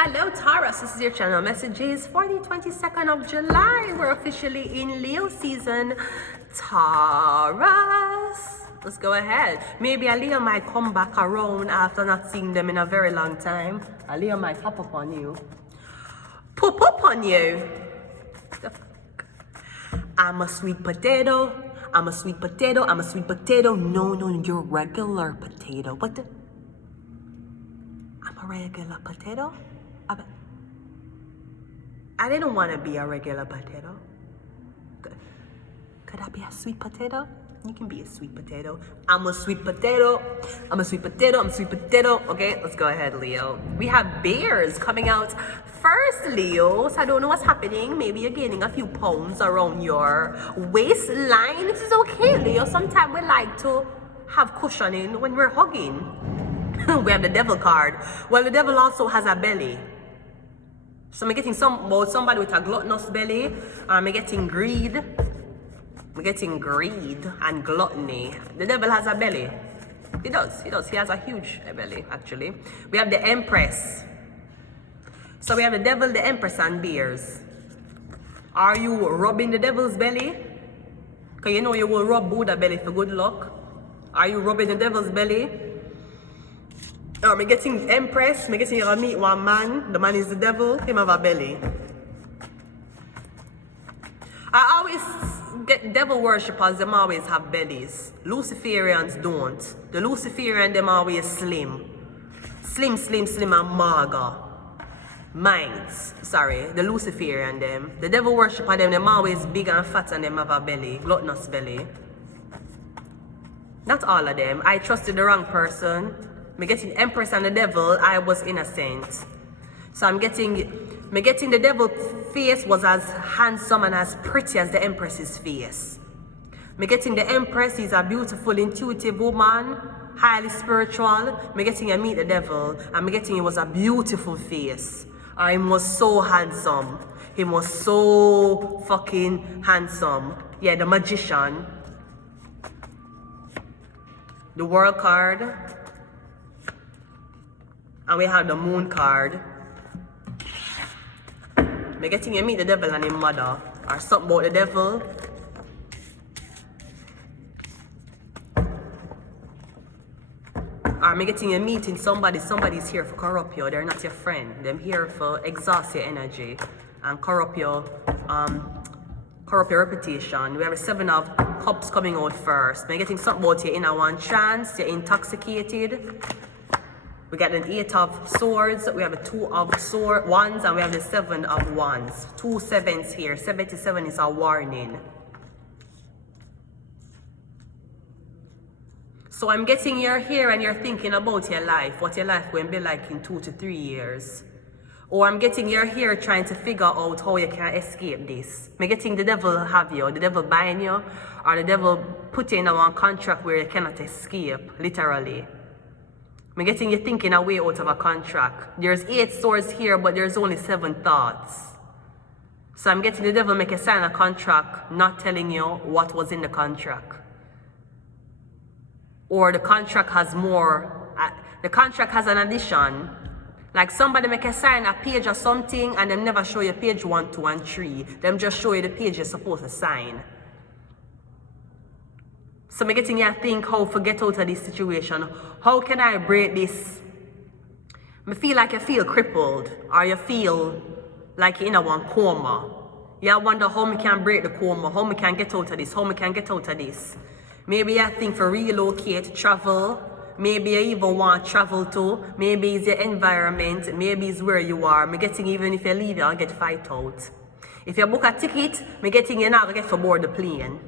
Hello Taurus, this is your channel messages for the 22nd of July. We're officially in Leo season. Taurus, let's go ahead. Maybe a Leo might come back around after not seeing them in a very long time. A Leo might pop up on you. Pop up on you. The fuck? I'm a sweet potato. I'm a sweet potato. I'm a sweet potato. No, you're a regular potato. What the? I'm a regular potato? I didn't want to be a regular potato. Could I be a sweet potato? You can be a sweet potato. I'm a sweet potato. I'm a sweet potato. I'm a sweet potato. Okay, let's go ahead, Leo. We have bears coming out first, Leo. So I don't know what's happening. Maybe you're gaining a few pounds around your waistline. This is okay, Leo. Sometimes we like to have cushioning when we're hugging. We have the devil card. Well, the devil also has a belly. So I'm getting somebody with a gluttonous belly. I'm getting greed. We're getting greed and gluttony. The devil has a belly. He does. He has a huge belly, actually. We have the Empress. So we have the devil, the Empress, and bears. Are you rubbing the devil's belly? Because you know you will rub Buddha belly for good luck. Are you rubbing the devil's belly? I'm getting Empress. I'm getting you meet one man. The man is the devil. Him have a belly. I always get devil worshippers. Them always have bellies. Luciferians don't. The Luciferian them always slim, and mager. Minds. Sorry, the Luciferian them. The devil worshipper them always big and fat and them have a belly, gluttonous belly. Not all of them. I trusted the wrong person. Me getting Empress and the devil, I was innocent. So I'm getting the devil's face was as handsome and as pretty as the Empress's face. Me getting the Empress is a beautiful, intuitive woman, highly spiritual. Me getting meet the devil, and me getting it was a beautiful face. He was so handsome. He was so fucking handsome. Yeah, the magician. The world card. And we have the moon card. Me getting you meet the devil and his mother. Or something about the devil. Or me getting you meeting somebody. Somebody's here for corrupt you. They're not your friend. They're here for exhaust your energy. And corrupt your reputation. We have a 7 of Cups coming out first. Me getting something about you in a one chance. You're intoxicated. We got an 8 of Swords, we have a 2 of Wands, and we have the 7 of Wands. 2 7s here. 77 is a warning. So I'm getting you're here and you're thinking about your life, what your life will be like in 2 to 3 years. Or I'm getting you're here trying to figure out how you can escape this. I'm getting the devil have you, the devil buying you, or the devil put you in a one contract where you cannot escape, literally. I'm getting you thinking a way out of a contract. There's 8 swords here, but there's only 7 thoughts. So I'm getting the devil make you sign a contract, not telling you what was in the contract. Or the contract has more, the contract has an addition. Like somebody make you sign a page or something, and them never show you page 1, 2, and 3. Them just show you the page you're supposed to sign. So I'm getting you to think how to get out of this situation. How can I break this? I feel like you feel crippled, or you feel like you're in a one coma. You wonder how I can break the coma, how I can get out of this, how I can get out of this. Maybe you think for relocate, travel. Maybe you even want to travel to. Maybe it's your environment. Maybe it's where you are. I'm getting even if you leave, you'll get fight out. If you book a ticket, I'm getting you're not going to get to board the plane.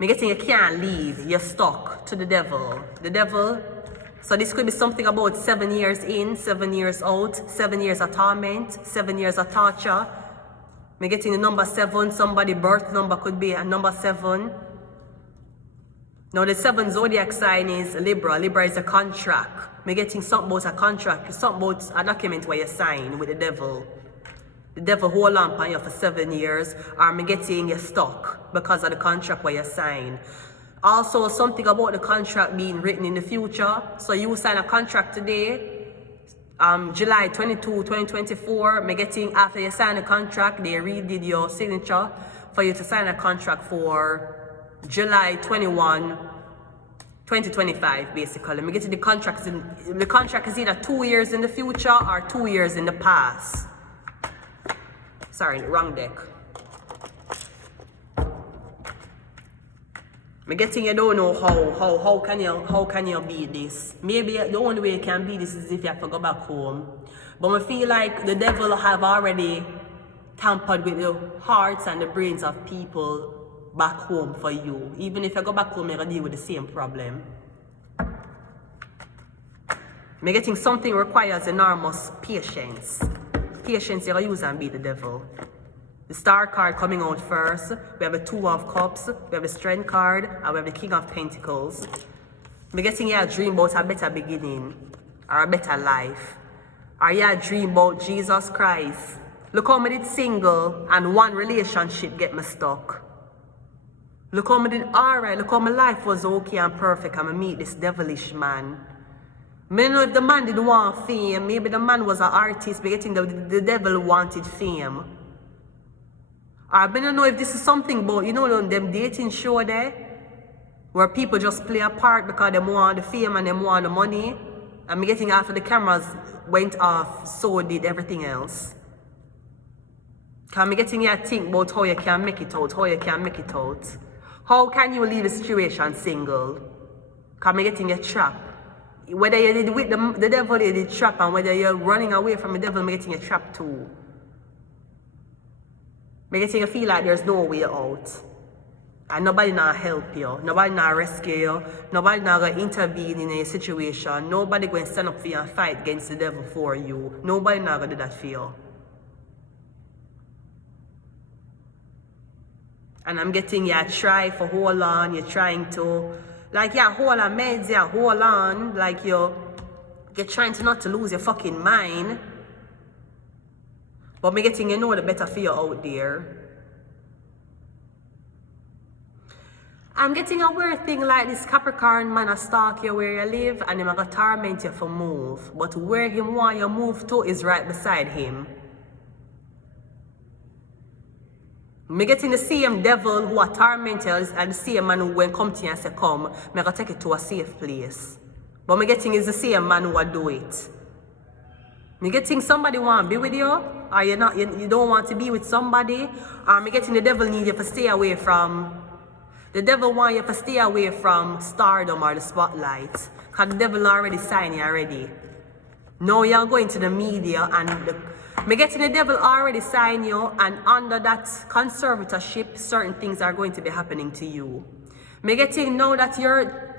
I'm getting you can't leave, you're stuck to the devil. The devil, so this could be something about 7 years in, 7 years out, 7 years of torment, 7 years of torture. I'm getting the number 7, somebody's birth number could be a number 7. Now the 7 zodiac sign is Libra. Libra is a contract. I'm getting something about a contract, something about a document where you sign with the devil. The devil hold on you for 7 years, or I'm getting you stuck because of the contract where you sign. Also, something about the contract being written in the future. So you sign a contract today, July 22, 2024, me getting after you sign the contract, they redid your signature for you to sign a contract for July 21, 2025, basically. Me getting the contract is either 2 years in the future or 2 years in the past. Sorry, wrong deck. Me getting you don't know how can you beat this? Maybe the only way you can beat this is if you have to go back home. But I feel like the devil have already tampered with the hearts and the brains of people back home for you. Even if you go back home, you're gonna deal with the same problem. Me getting something requires enormous patience. Patience you're gonna use and beat the devil. The star card coming out first. We have the Two of Cups, we have the Strength card, and we have the King of Pentacles. I'm getting you a dream about a better beginning, or a better life. Or you a dream about Jesus Christ. Look how I did single, and one relationship get me stuck. Look how I did alright, look how my life was okay and perfect, and I meet this devilish man. I don't know if the man didn't want fame, maybe the man was an artist, but getting the devil wanted fame. I don't know if this is something about, you know, them dating show there, where people just play a part because they want the fame and they want the money. And me getting after the cameras went off, so did everything else. Because me getting here think about how you can make it out, how you can make it out. How can you leave a situation single? Because me getting a trap. Whether you did with the devil, you did trap, and whether you're running away from the devil, me getting a trap too. Me getting a feel like there's no way out. And nobody now help you. Nobody now rescue you. Nobody now going to intervene in a situation. Nobody going to stand up for you and fight against the devil for you. Nobody now going to do that for you. And I'm getting you try for hold on. You're trying to, like, yeah, hold on, meds, yeah, hold on. Like, you're trying to not to lose your fucking mind. But me getting you know the better for you out there. I'm getting a weird thing like this Capricorn man a stalk you where you live and him a go torment you for move. But where him want you move to is right beside him. Me getting the same devil who a torment you and the same man who when come to you and say come, me go take it to a safe place. But me getting is the same man who a do it. Me getting somebody want to be with you, or you don't want to be with somebody, or me getting the devil need you to stay away from, the devil want you to stay away from stardom or the spotlight, because the devil already signed you already. Now you're going to the media and me getting the devil already signed you, and under that conservatorship, certain things are going to be happening to you. Me getting now that you're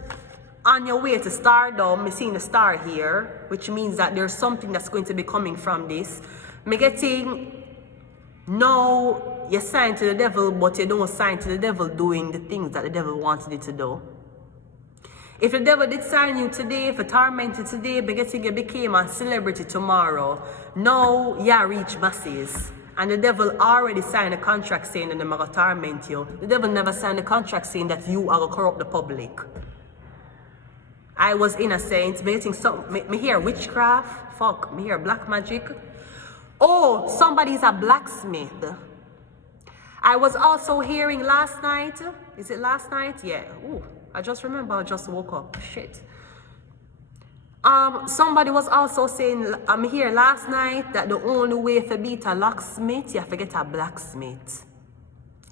on your way to stardom, me seeing the star here, which means that there's something that's going to be coming from this. Me getting, no, you sign to the devil, but you don't sign to the devil doing the things that the devil wanted you to do. If the devil did sign you today, if it tormented today, me getting you became a celebrity tomorrow, now you reach masses. And the devil already signed a contract saying that they're going to torment you. The devil never signed a contract saying that you are going to corrupt the public. I was innocent, me getting some, me hear witchcraft, fuck, me hear black magic. Oh, somebody's a blacksmith. I was also hearing last night, is it last night? Yeah, ooh, I just remember I just woke up, shit. Somebody was also saying, I'm here last night, that the only way to beat a locksmith, you have to get a blacksmith.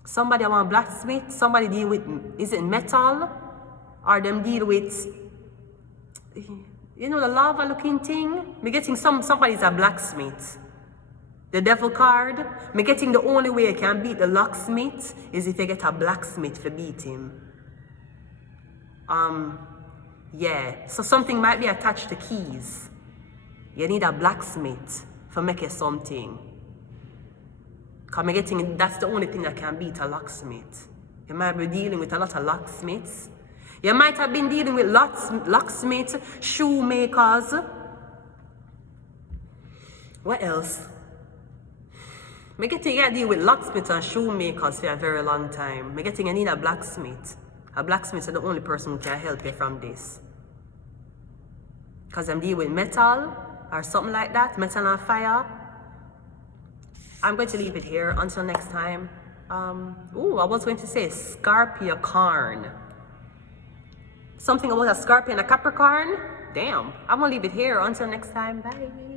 Somebody want blacksmith, somebody deal with, is it metal? Or them deal with, you know, the lava looking thing? Me getting somebody's a blacksmith. The devil card. Me getting the only way you can beat the locksmith is if you get a blacksmith to beat him. Yeah. So something might be attached to keys. You need a blacksmith for make you something. Cause me getting that's the only thing that can beat a locksmith. You might be dealing with a lot of locksmiths. You might have been dealing with locksmiths, shoemakers. What else? Me getting you deal with locksmiths and shoemakers for a very long time. Me getting you need a blacksmith. A blacksmith is the only person who can help you from this. Because I'm dealing with metal, or something like that. Metal on fire. I'm going to leave it here until next time. I was going to say Scorpio-corn. Something about a Scorpion and a Capricorn. Damn, I'm gonna leave it here until next time. Bye.